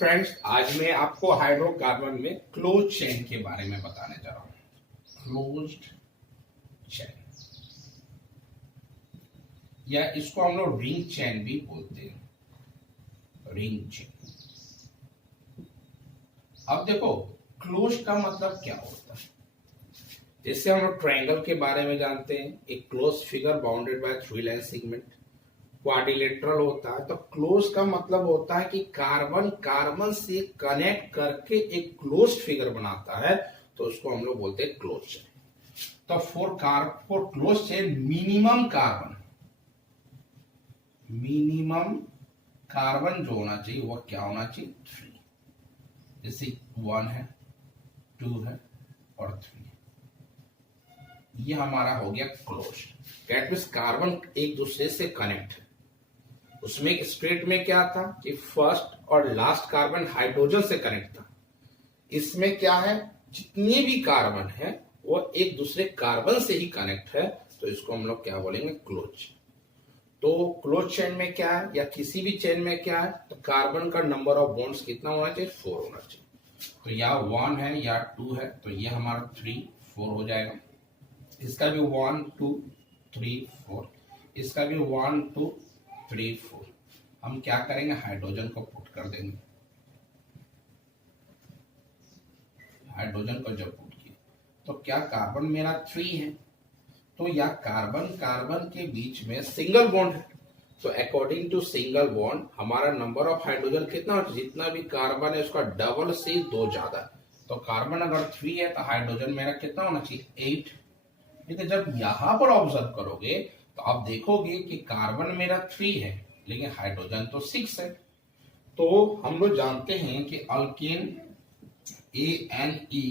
Friends, आज मैं आपको हाइड्रोकार्बन में क्लोज चेन के बारे में बताने जा रहा हूं। क्लोज्ड चेन या इसको हम लोग रिंग चेन भी बोलते हैं, रिंग चेन। अब देखो, क्लोज का मतलब क्या होता है। जैसे हम लोग ट्रायंगल के बारे में जानते हैं, एक close figure bounded by 3 line segment. Quadrilateral होता है तो क्लोज का मतलब होता है कि कार्बन कार्बन से कनेक्ट करके एक क्लोज फिगर बनाता है, तो उसको हम लोग बोलते हैं क्लोज चेन। तो for close chain minimum carbon जो होना चाहिए वो क्या होना चाहिए, 3। जैसे 1 है, 2 है और 3, ये हमारा हो गया क्लोज। दैट मीन्स कार्बन एक दूसरे से कनेक्ट है। उसमें स्ट्रेट में क्या था कि फर्स्ट और लास्ट कार्बन हाइड्रोजन से कनेक्ट था। इसमें क्या है, जितने भी कार्बन है वो एक दूसरे कार्बन से ही कनेक्ट है, तो इसको हम लोग क्या बोलेंगे, क्लोज। तो क्लोज चेन में क्या है, या किसी भी चेन में क्या है, तो कार्बन का नंबर ऑफ बॉन्ड्स कितना होना चाहिए, 4 होना चाहिए। तो या 1 है या 2 है, तो ये हमारा 3 4 हो जाएगा। इसका भी 1 2 3 4, इसका भी 1 2 3 4। हम क्या करेंगे, हाइड्रोजन को पुट कर देंगे। हाइड्रोजन को जब पुट किया तो क्या कार्बन मेरा 3 है, तो या कार्बन कार्बन के बीच में सिंगल बॉन्ड है, तो अकॉर्डिंग टू सिंगल बॉन्ड हमारा नंबर ऑफ हाइड्रोजन कितना हो, जितना भी कार्बन है उसका डबल से 2 ज्यादा। तो कार्बन अगर 3 है तो हाइड्रोजन मेरा कितना होना चाहिए, 8। लेकिन जब यहां पर ऑब्जर्व करोगे तो आप देखोगे कि कार्बन मेरा 3 है लेकिन हाइड्रोजन तो 6 है। तो हम लोग जानते हैं कि अल्केन ANE,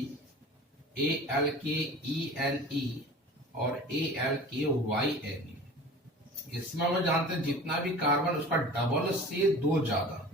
ALKENE और ALKYNE, इसमें हम लोग जानते हैं जितना भी कार्बन उसका डबल से 2 ज्यादा,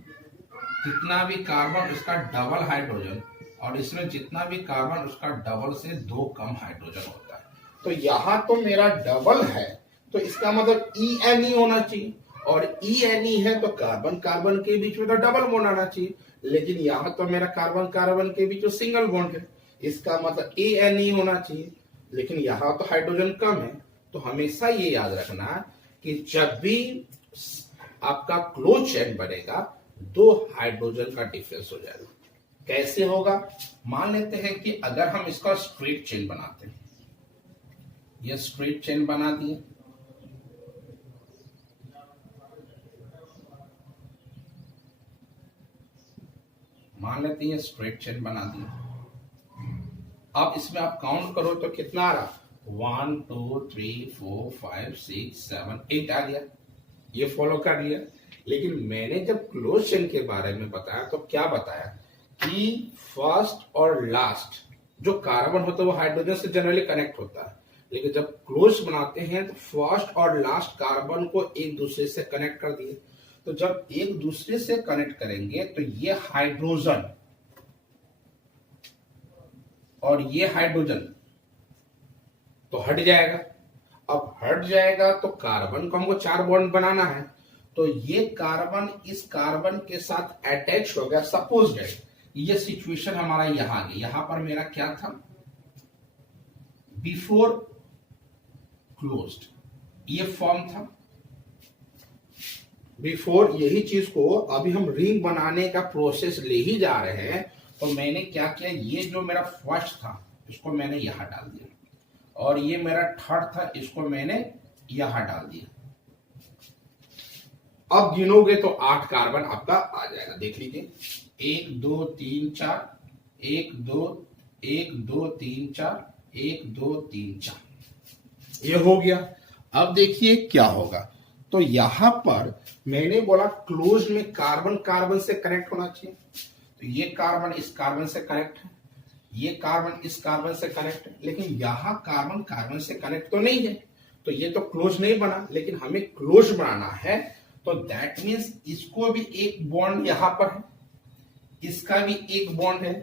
जितना भी कार्बन उसका डबल हाइड्रोजन, और इसमें जितना भी कार्बन उसका डबल से 2 कम हाइड्रोजन होता है। तो यहां तो मेरा डबल है, तो इसका मतलब ENE होना चाहिए, और ENE है तो कार्बन कार्बन के बीच में तो डबल बॉन्ड आना चाहिए। लेकिन यहां तो मेरा कार्बन कार्बन के बीच में सिंगल बॉन्ड है, इसका मतलब ANE होना चाहिए। लेकिन यहां तो हाइड्रोजन कम है। तो हमेशा ये याद रखना कि जब भी आपका क्लोज चेन बनेगा 2 हाइड्रोजन का डिफरेंस हो जाएगा। कैसे होगा, मान लेते हैं कि अगर हम इसका स्ट्रेट चेन बनाते हैं, ये स्ट्रेट चेन बना दिए, मान लेते हैं स्ट्रेट चेन बना दिए। अब इसमें आप काउंट करो तो कितना आ रहा, 1 2 3 4 5 6 7 8 आ गया। ये फॉलो कर लिया। लेकिन मैंने जब क्लोज चेन के बारे में बताया तो क्या बताया कि फर्स्ट और लास्ट जो कार्बन होता है वो हाइड्रोजन से जनरली कनेक्ट होता है। लेकिन जब क्लोज बनाते हैं तो फर्स्ट और लास्ट कार्बन को एक दूसरे से कनेक्ट कर दिए। तो जब एक दूसरे से कनेक्ट करेंगे तो ये हाइड्रोजन और ये हाइड्रोजन तो हट जाएगा। अब हट जाएगा तो कार्बन को हमको 4 बॉन्ड बनाना है, तो ये कार्बन इस कार्बन के साथ अटैच हो गया। सपोज दैट ये सिचुएशन हमारा यहां आ गया। यहां पर मेरा क्या था, बिफोर क्लोज्ड ये फॉर्म था बिफोर। यही चीज को अभी हम रिंग बनाने का प्रोसेस ले ही जा रहे हैं। तो मैंने क्या किया, ये जो मेरा फर्स्ट था इसको मैंने यहां डाल दिया, और ये मेरा थर्ड था इसको मैंने यहां डाल दिया। अब गिनोगे तो 8 कार्बन आपका आ जाएगा। देख लीजिए, 1 2 3 4, 1 2 3 4, 1 2 3 4, ये हो गया। अब देखिए क्या होगा, तो यहां पर मैंने बोला क्लोज में कार्बन कार्बन से कनेक्ट होना चाहिए। तो ये कार्बन इस कार्बन से कनेक्ट है, ये कार्बन इस कार्बन से कनेक्ट है, लेकिन यहां कार्बन कार्बन से कनेक्ट तो नहीं है, तो ये तो क्लोज नहीं बना। लेकिन हमें क्लोज बनाना है, तो दैट मीन्स इसको भी एक बॉन्ड यहां पर है, इसका भी एक बॉन्ड है।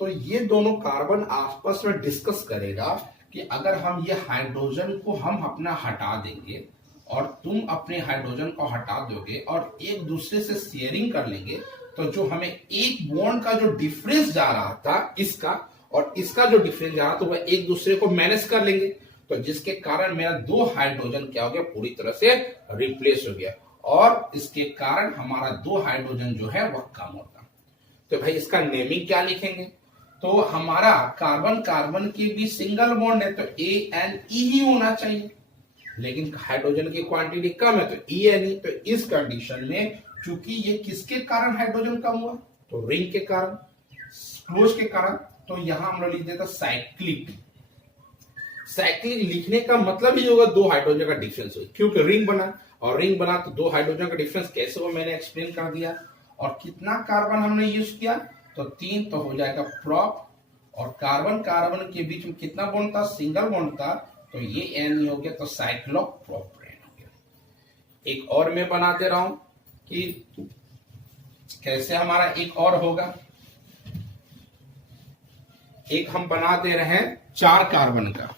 तो ये दोनों कार्बन आपस में डिस्कस करेगा कि अगर हम ये हाइड्रोजन को हम अपना हटा देंगे और तुम अपने हाइड्रोजन को हटा दोगे और एक दूसरे से शेयरिंग कर लेंगे, तो जो हमें एक बॉन्ड का जो डिफरेंस जा रहा था इसका और इसका जो डिफरेंस जा रहा था वह एक दूसरे को मैनेज कर लेंगे, तो जिसके कारण मेरा दो हाइड्रोजन क्या हो गया, पूरी तरह से रिप्लेस हो गया और इसके कारण हमारा दो हाइड्रोजन जो है वह कम होता। तो भाई इसका नेमिंग क्या लिखेंगे, तो हमारा कार्बन कार्बन के भी सिंगल बॉन्ड है तो ANE ही होना चाहिए, लेकिन हाइड्रोजन की क्वांटिटी कम है तो ENE। तो इस कंडीशन में चूंकि ये किसके कारण हाइड्रोजन कम हुआ, तो रिंग के कारण, क्लोज के कारण, तो यहां हम लोग लिख देता साइक्लिक। साइक्लिक लिखने का मतलब ही होगा दो हाइड्रोजन का डिफरेंस हो, क्योंकि रिंग बना और रिंग बना तो दो हाइड्रोजन का डिफरेंस कैसे हो मैंने एक्सप्लेन कर दिया। और कितना कार्बन हमने यूज किया, तो 3, तो हो जाएगा प्रॉप। और कार्बन कार्बन के बीच में कितना बॉन्ड था, सिंगल बॉन्ड था, तो ये N हो गया, तो साइक्लोप्रोपेन हो गया। एक और मैं बना दे रहा हूं कि कैसे हमारा एक और होगा। एक हम बना दे रहे हैं 4 कार्बन का,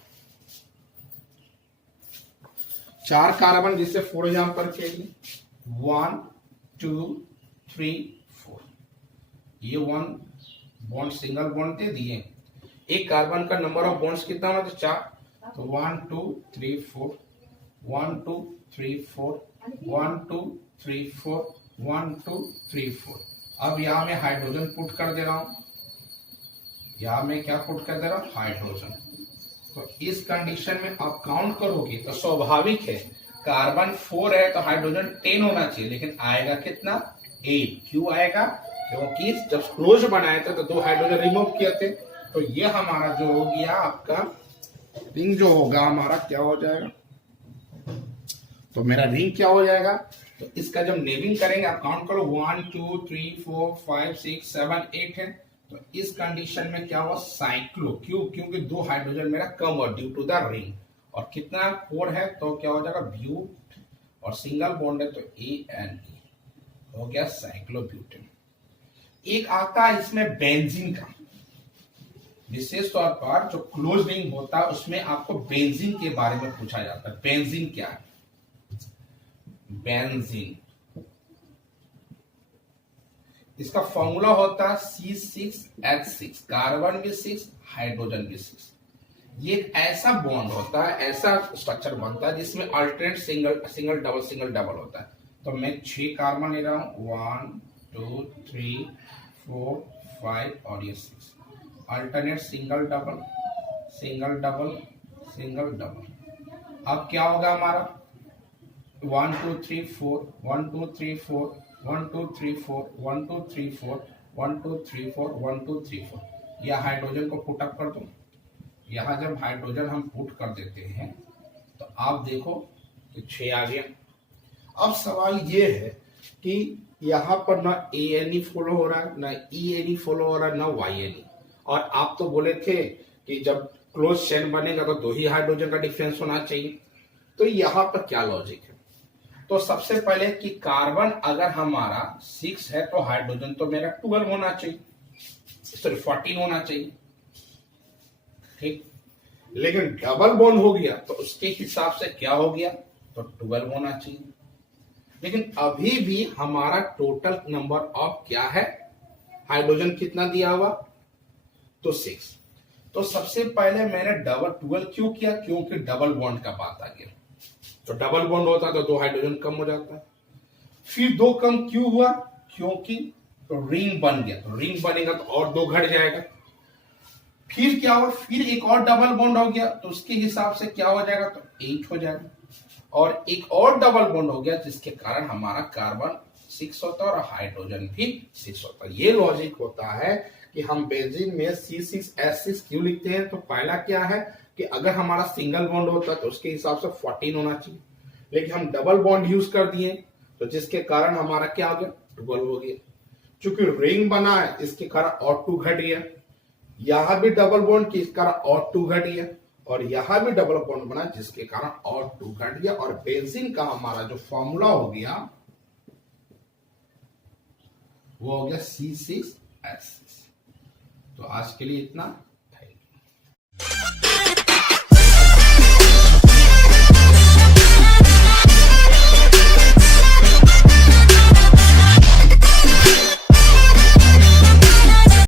4 कार्बन, जिससे फॉर एग्जाम्पल के लिए 1 2 3 4, ये 1 बॉन्ड सिंगल बॉन्ड दे दिए। एक कार्बन का नंबर ऑफ बॉन्ड्स कितना है, तो 4, तो 1 2 3 4 1 2 3 4 1 2 3 4 1 2 3 4। अब यहां मैं हाइड्रोजन पुट कर दे रहा हूं, यहां मैं क्या पुट कर दे रहा हूं, हाइड्रोजन। तो इस कंडीशन में आप काउंट करोगे तो स्वाभाविक है कार्बन 4 है तो हाइड्रोजन 10 होना चाहिए, लेकिन आएगा कितना, 8। क्यों आएगा, क्योंकि जब क्लोज बनाए थे तो 2 हाइड्रोजन रिमूव किए थे। तो ये हमारा जो हो गया आपका रिंग जो होगा हमारा क्या हो जाएगा, तो मेरा रिंग क्या हो जाएगा, तो इसका जब नेमिंग करेंगे आप काउंट करो 1 2 3 4 5 6 7 8 है। तो इस कंडीशन में क्या हुआ, साइक्लो। क्यों, क्योंकि 2 हाइड्रोजन मेरा कम हुआ ड्यू टू द रिंग। और कितना 4 है, तो क्या हो जाएगा, ब्यूट, और सिंगल बॉन्ड है तो ANE हो गया साइक्लोब्यूटेन। एक आता है इसमें बेंजीन का, विशेष तौर पर जो क्लोज रिंग होता है उसमें आपको बेंजीन के बारे में पूछा जाता है। बेंजीन क्या है, बेंजीन इसका फॉर्मूला होता है C6H6, कार्बन भी 6 हाइड्रोजन भी 6। ये एक ऐसा बॉन्ड होता है, ऐसा स्ट्रक्चर बनता है जिसमें alternate single single double single double होता है। तो मैं 6 कार्बन ले रहा हूं, 1 2 3 4 5 और ये 6, alternate single double single double single double. अब क्या होगा हमारा 1 2 3 4 1 2 3 4 1 2 3 4 1 2 3 4 1 2 3 4 1 2 3 4। यह हाइड्रोजन को पुट अप कर दो। यहां जब हाइड्रोजन हम पुट कर देते हैं तो आप देखो कि 6 आ गया। अब सवाल ये है कि यहाँ पर ना ANE फॉलो हो रहा है, ना ENE फॉलो हो रहा है, ना YNE। और आप तो बोले थे कि जब क्लोज चेन बनेगा तो 2 ही हाइड्रोजन का डिफरेंस होना चाहिए। तो यहाँ पर क्या लॉजिक है, तो सबसे पहले कि कार्बन अगर हमारा 6 है तो हाइड्रोजन तो मेरा 12 होना चाहिए, सॉरी 14 होना चाहिए, ठीक। लेकिन डबल बॉन्ड हो गया तो उसके हिसाब से क्या हो गया, तो 12 होना चाहिए। लेकिन अभी भी हमारा टोटल नंबर ऑफ क्या है, हाइड्रोजन कितना दिया हुआ, तो 6। तो सबसे पहले मैंने डबल 12 क्यों किया, क्योंकि डबल बॉन्ड का बात आ गया। तो डबल बॉन्ड होता तो 2 हाइड्रोजन कम हो जाता है। फिर 2 कम क्यों हुआ, क्योंकि तो रिंग बन गया, तो रिंग बनेगा तो और 2 घट जाएगा। फिर क्या हुआ, फिर एक और डबल बॉन्ड हो गया तो उसके हिसाब से क्या हो जाएगा, तो 8 हो जाएगा। और एक और डबल बॉन्ड हो गया जिसके कारण हमारा कार्बन 6 होता है और हाइड्रोजन भी 6 होता है। ये लॉजिक होता है कि हम बेंजीन में C6H6 क्यों लिखते हैं। तो पहला क्या है कि अगर हमारा सिंगल बॉन्ड होता तो उसके हिसाब से 14 होना चाहिए, लेकिन हम डबल बॉन्ड यूज कर दिए तो जिसके कारण हमारा क्या हो गया, 12 हो गया। चूंकि रिंग बना है इसके कारण और 2 घट गया, यहां भी डबल बॉन्ड के कारण और 2 घट गया, और यहां भी डबल बॉन्ड बना जिसके कारण और 2 घट गया। और बेंजीन का हमारा जो फॉर्मूला हो गया वो हो गया C6H6। तो आज के लिए इतना, थैंक यू।